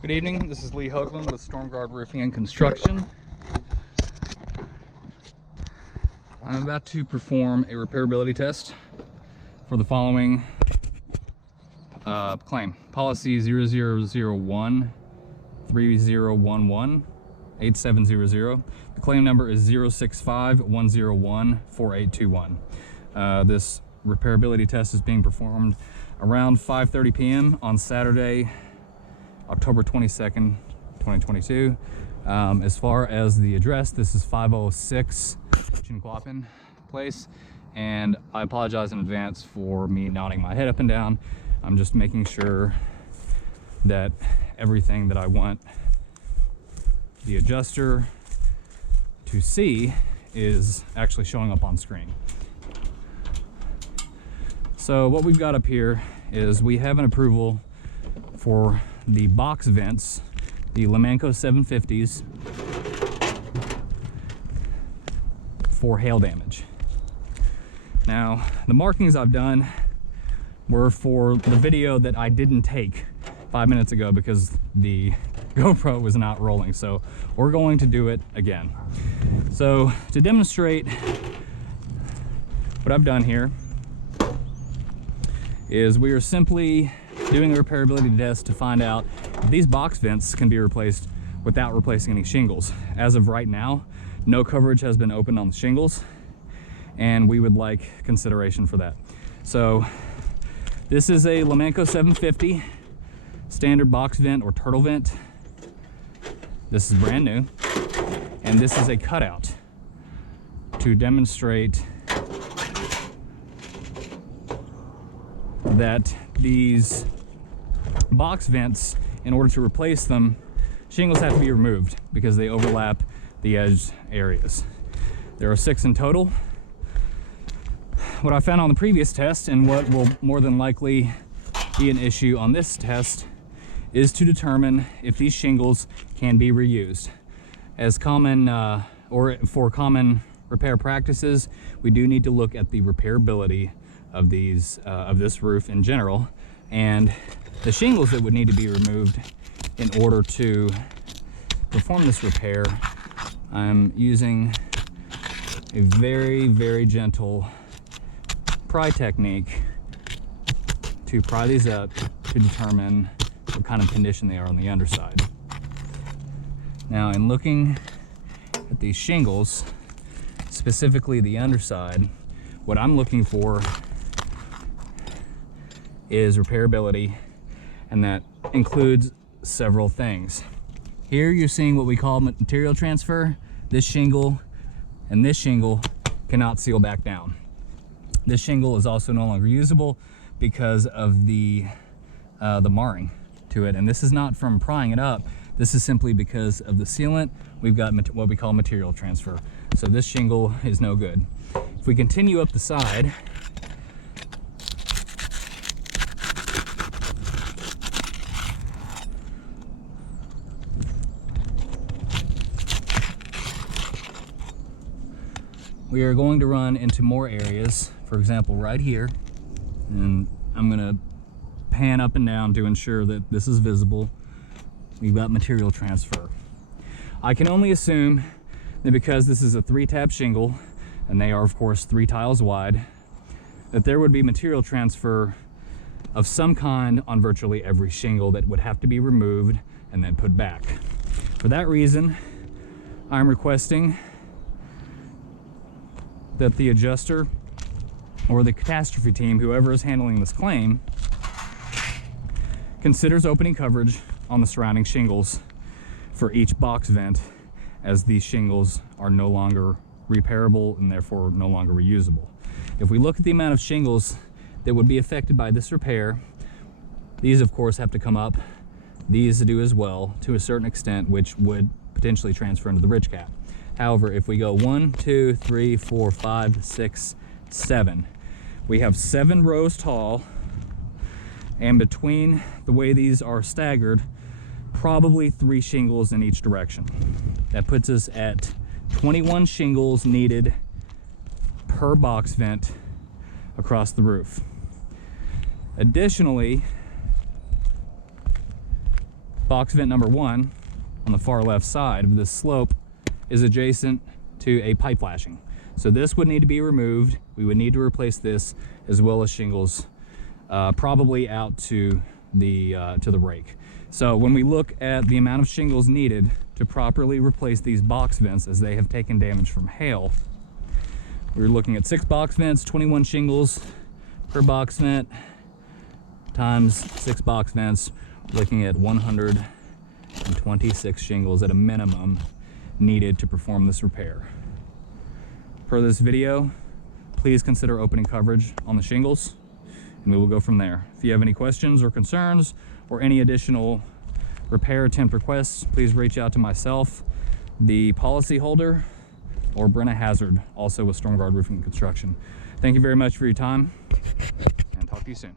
Good evening, this is Lee Hoagland with Stormguard Roofing and Construction. I'm about to perform a repairability test for the following claim. Policy 0001-3011-8700. The claim number is 065-101-4821. This repairability test is being performed around 5:30 p.m. on Saturday, October 22nd, 2022. As far as the address, this is 506 Chinquapin Place, and I apologize in advance for me nodding my head up and down. I'm just making sure that everything that I want the adjuster to see is actually showing up on screen. So what we've got up here is we have an approval for the box vents, the Lamanco 750s, for hail damage. Now, the markings I've done were for the video that I didn't take 5 minutes ago because the GoPro was not rolling, so we're going to do it again. So to demonstrate what I've done here is we are simply doing a repairability test to find out if these box vents can be replaced without replacing any shingles. As of right now, no coverage has been opened on the shingles, and we would like consideration for that. So this is a Lamanco 750 standard box vent or turtle vent. This is brand new, and this is a cutout to demonstrate that these box vents, in order to replace them, shingles have to be removed because they overlap the edge areas. There are 6 in total. What I found on the previous test, and what will more than likely be an issue on this test, is to determine if these shingles can be reused. As common, or for common repair practices, we do need to look at the repairability of these, of this roof in general, and the shingles that would need to be removed in order to perform this repair. I'm using a very, very gentle pry technique to pry these up to determine what kind of condition they are on the underside. Now, in looking at these shingles, specifically the underside, what I'm looking for is repairability, and that includes several things. Here you're seeing what we call material transfer. This shingle and this shingle cannot seal back down. This shingle is also no longer usable because of the marring to it, and this is not from prying it up. This is simply because of the sealant. We've got what we call material transfer. So this shingle is no good. If we continue up the side, we are going to run into more areas, for example, right here, and I'm gonna pan up and down to ensure that this is visible. We've got material transfer. I can only assume that because this is a 3-tab shingle, and they are of course 3 tiles wide, that there would be material transfer of some kind on virtually every shingle that would have to be removed and then put back. For that reason, I'm requesting that the adjuster or the catastrophe team, whoever is handling this claim, considers opening coverage on the surrounding shingles for each box vent, as these shingles are no longer repairable and therefore no longer reusable. If we look at the amount of shingles that would be affected by this repair, these of course have to come up. These do as well to a certain extent, which would potentially transfer into the ridge cap. However, if we go 1, 2, 3, 4, 5, 6, 7, we have 7 rows tall, and between the way these are staggered, probably 3 shingles in each direction. That puts us at 21 shingles needed per box vent across the roof. Additionally, Box vent number 1 on the far left side of this slope is adjacent to a pipe flashing. So this would need to be removed. We would need to replace this as well as shingles, probably out to the rake. So when we look at the amount of shingles needed to properly replace these box vents as they have taken damage from hail, we're looking at 6 box vents, 21 shingles per box vent times 6 box vents, looking at 126 shingles at a minimum needed to perform this repair. Per this video, please consider opening coverage on the shingles, and we will go from there. If you have any questions or concerns or any additional repair attempt requests, please reach out to myself, the policy holder, or Brenna Hazard, also with Stormguard Roofing and Construction. Thank you very much for your time, and talk to you soon.